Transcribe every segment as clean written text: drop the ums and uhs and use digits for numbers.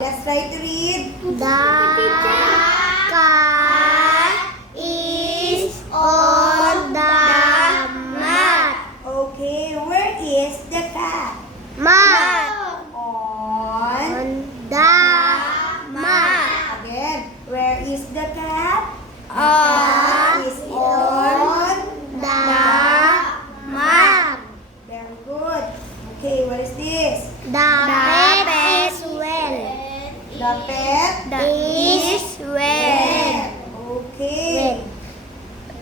Let's try to read. The cat is on the mat. Okay, where is the cat? Mat. On The mat. Again, where is the cat? On Is on. the mat. Very good. Okay, what is this? The pet is well. The pet Is well. wet. Okay.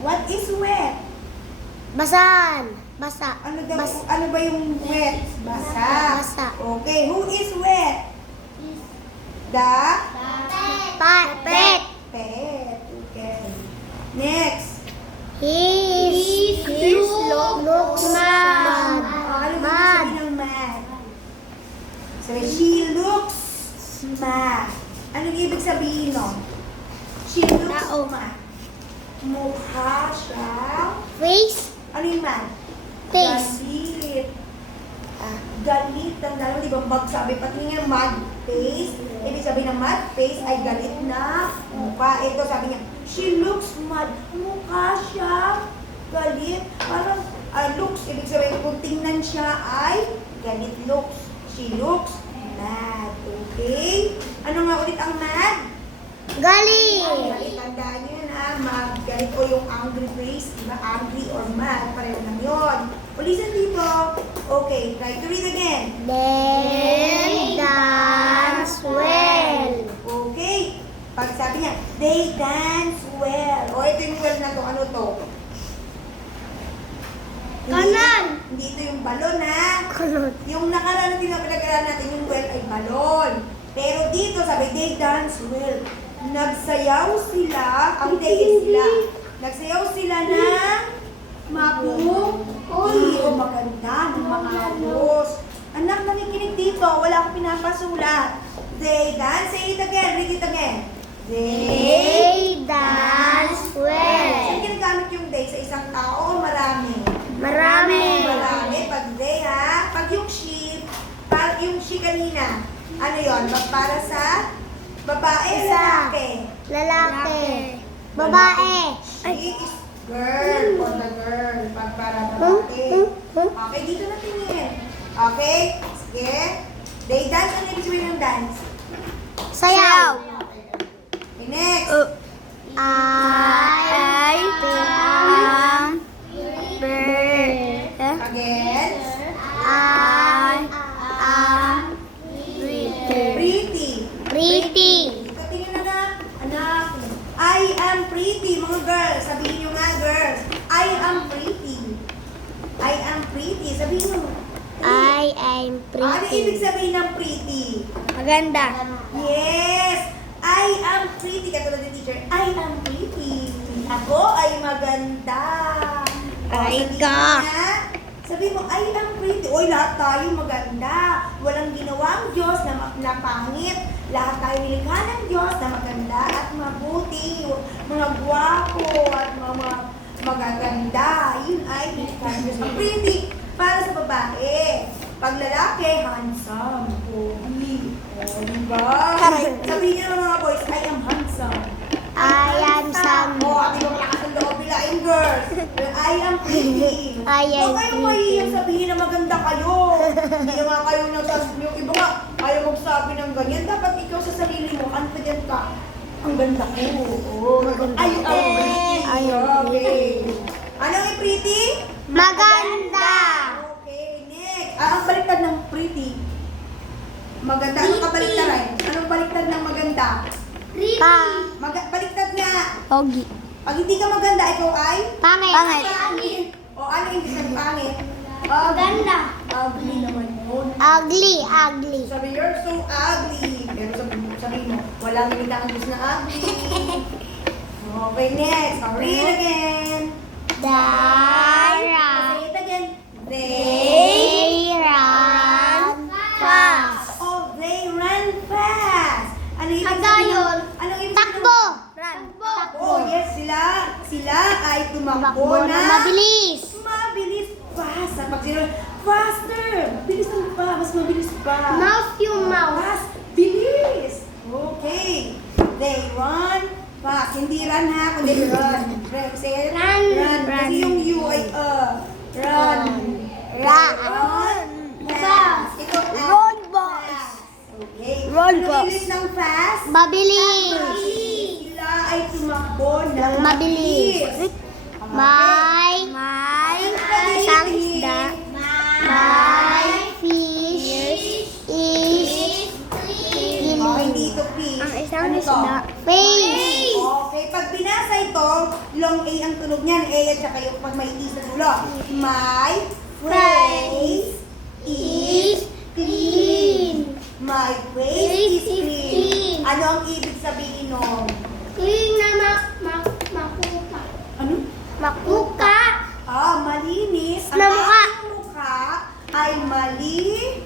What is wet? Basan. Basa. Ano ba yung wet? Basa. Basa. Okay, who is wet? The Pet. pet. Okay. Next. He looks mad. Ano ba Mad. sabihin ng mad? So, she looks mad. Anong ibig sabihin nun? She looks Tao. mad. Mukha siya. Face. Ano yung mad? Face. Galit. Galit. Tandaan mo, di ba magsabi, pati nga mad face. Ibig sabihin ng mad face ay galit na mukha. Ito sabi niya, she looks mad. Mukha siya. Galit. Parang looks. Ibig sabihin, kung tingnan siya ay galit looks. She looks mad. Okay? Ano nga ulit ang mad? Galing. Galit. Tandaan nyo yun ha. Galit o yung angry face. Diba? Angry or mad. Pareho lang yun. Ulisan dito. Okay. Try to read again. They dance well. Okay. Pag sabi niya, they dance well. O ito yung well na to. Ano to? Kanan. Hindi ito yung balon ha. Kulot. Yung nakaraan natin na pinag-aralan natin yung well ay balon. Pero dito sabi, they dance well. Nagsayaw sila, ang day is sila. Nagsayaw sila ng mabuti o maganda, ng maayos. Anak, nakikinig dito, wala akong pinapasulat. They dance, say it again, read it again. They dance Saan well. ginagamit yung they? Sa isang tao o marami? Marami. Marami. Pag they ha, pag yung she, pag yung she kanina, ano yun? Para sa babae o Isa. lalaki? Lalaki. Babae. She is girl for the girl. Pag para babae. Okay, dito na tingin. Okay? Sige. They dance. Ano ibig sabihin ng dance? Sayaw. Okay, next. I am bird. Again. I am Pretty. pretty. Dito tingin na. Anak. I am pretty. Mga girls. Sabihin nyo nga, girls. I am pretty. I am pretty. Sabihin nyo. I am Ano ibig pretty. sabihin ng pretty? Maganda. Yes! I am pretty. Katulad ng teacher, I am pretty. Ako ay maganda. Ay sabihin ka. mo na, sabihin mo, I am pretty. Oy, lahat tayo maganda. Walang ginawang Diyos na pangit. Lahat tayo nilikha ng Diyos na maganda at mabuti. Mga gwapo at mga magaganda. Yun ay nilikha ng Diyos. Pretty para sa babae. Pag lalaki, handsome. Pogi. O, diba? Sabihin niyo ng mga boys, I am handsome. I am some. O, ati mo malakas ang loob bilain, girls. I am pretty. I am Huwag kayong pretty. mahihiyang sabihin na maganda kayo. Hindi naman kayo nagsasabi. Yung iba nga, ayaw magsabi ng ganyan. Dapat ikaw sa sarili mo, confident ka. Ang ganda ko. Oo, maganda. I am pretty. I am Okay. Anong i-pretty? Maganda. Okay, next. Ang baliktad ng pretty. Maganda. Anong kabaliktaran? Anong baliktad ng maganda? Baliktad nga. Pogi. Pag hindi ka maganda, ikaw ay? Pangit. Pangit. O ano yung ibig sabihin pangit? Maganda. Ugly naman yun. Ugly. Ugly. Sabi, you're so ugly. Pero sabi mo, walang nilita ang Diyos na ugly. Okay, next. Read again. Dara. Say it again. They run fast. Oh, they run fast. Ano ibig Handa sabihin? yun. Anong ibig Takbo. Takbo. Oh, yes, sila ay tumakbo Takbo na na mabilis. mabilis. Fast. Pag sila, faster. Bilis ng pa. Mas mabilis pa. Mouth yung mouth. Fast. Bilis. Hindi run ha, kundi run. Run. Say Run. Run. Kasi yung U ay run. Run. Fast. Ito Run, boss. fast. Okay. Run, Ano boss. English ng fast? Mabilis. Sila ay tumakbo ng Mabilis. Okay. May isang isda. May fish is Oh, hindi ito fish. ang isang Ano to? isda. Fish. Okay, pag binasa ito, long A ang tunog niyan. A at saka yung pag may E sa dulo. My face is clean. My face is clean. Ano ang ibig sabihin nun? Clean na makuka. Ano? Makuka. Malinis. Ang Na mukha. aking mukha ay malinis.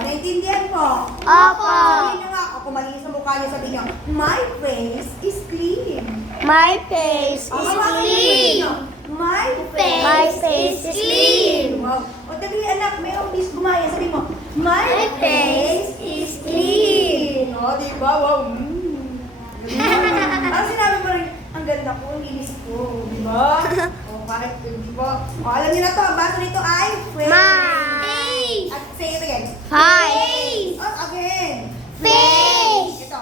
Naintindihan mo? Opo. Sabihin niyo nga, kung malinis ang mukha niya, sabihin niyo, my face is clean. My face is Hawakan niyo, clean. My My face is clean. Wow. O dali anak, mayroong bis gumaya. Sabi mo, my face is clean. O, di ba? Wow. Ang sinabi mo rin, ang ganda ko, ang linis ko. Di ba? O, kahit, di ba? O, alam niyo na to, ang basa nito ay face. My At say it again. face. Oh, again. Face. Ito.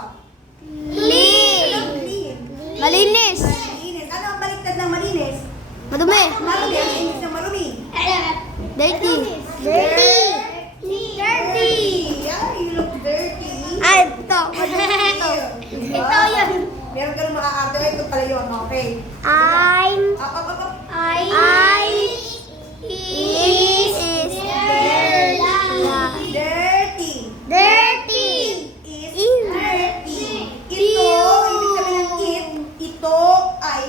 Clean. Anong clean? Malinis. Malinis. Ano ang baliktad ng malinis? Madumi. Marumi. Ang English ng marumi. Dirty. Dirty. Dirty. Yeah, you look dirty. Ay, ito. Ito. Ito yun. Meron ka nung makakarte. Ito pala yun. Okay. I'm Up, up, up, up. I is Dirty. dirty. Is dirty. Ito, ibig sabihin ng ito ay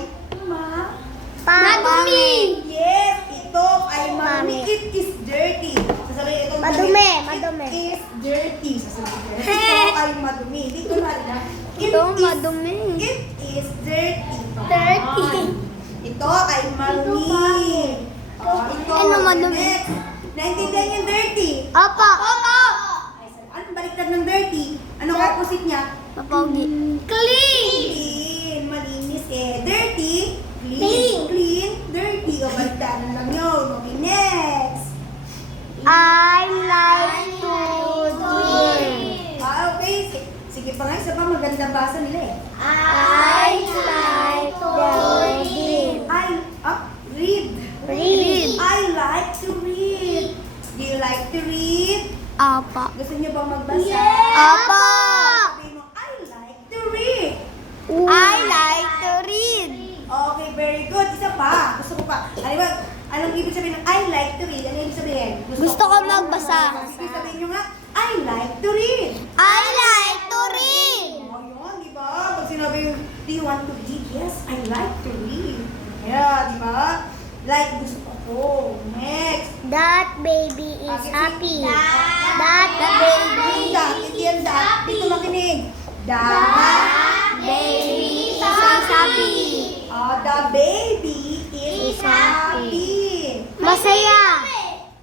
Madumi. Yes, ito ay marumi. It is dirty. Sasabihin itong Madumi, It madumi. is dirty. Sasabihin. Ito ay madumi. Dito na rin ha. Ito madumi. It is dirty. Dirty. Ito ay marumi. Ito. Ano madumi? Next. Naintindihan yung dirty. Opo. Opo. Anong baliktad ng dirty? Anong opposite niya? Papogi. Clean. Clean. Malinis eh. Dirty. Clean. Clean. Dirty. O baliktaran lang yun. Okay, next. I like to read. Okay. Sige pa nga, isa pa maganda basa nila eh. I like to read. Read. Read. I like to read. Do you like to read? Opo. Gusto niyo bang magbasa? Opo. Sabihin mo, I like to read. I like to read. Okay, very good. Isa pa. Gusto ko pa. Ano ba? Anong ibig sabihin ng I like to read? Ano ibig sabihin? Gusto ko magbasa. Ibig sabihin nyo nga, I like to read. I like to read. Oh, yun, di ba? Pag sinabi yung, do you want to read? Yes, I like to read. Yeah, di ba? Like, gusto ko po. Next. That baby is happy. That That. baby Hindi yan that. Dito makinig. baby is happy. The baby is Is happy. happy. Masaya.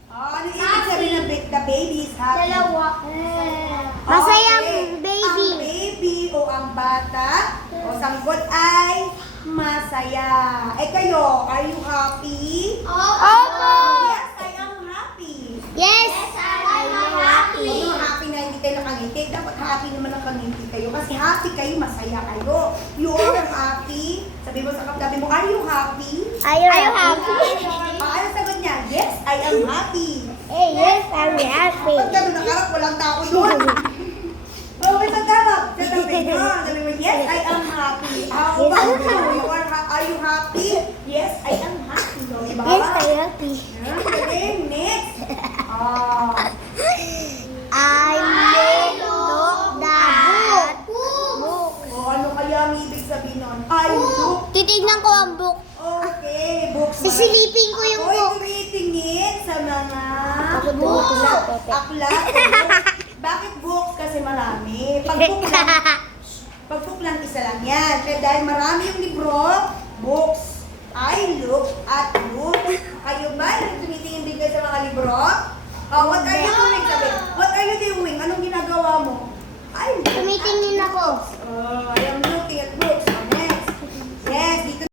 Ano ibig sabihin ng the baby is happy? Masayang Okay. baby. Ang baby o ang bata o sanggot ay masaya. Eh kayo, are you happy? Opo. Yes, I am happy. Yes, I'm happy. Kung yung happy na hindi kayo nakangiti, dapat happy naman nakangiti kayo. Kasi happy kayo, masaya kayo. You are happy. Sabi mo sa katabi mo, are you happy? Are you happy? Ano sagot niya? Yes, I am happy. Yes, I'm happy. Ba't gano'n nakarap? Walang tao doon. Okay, sa tarap. Sabi mo, yes, I am happy. How about you? Are you happy? Yes, I am happy. Diba? Yes, I'm happy. Okay, next. I look the book. O ano kaya ang ibig sabihin nun? I look. Titignan ko ang book. Okay, books. Sisilipin ko yung Ako'y book. tumitingin sa mga Ako tumitingin. aklat. Bakit books? Kasi marami. Pag book lang, isa lang yan. Kaya dahil marami yung libro, books. I look at books. Kayo ba yung tumitingin din kayo sa mga libro? What are you doing? Sabi, what are you doing? Anong ginagawa mo? I look Tumitingin at ako. books.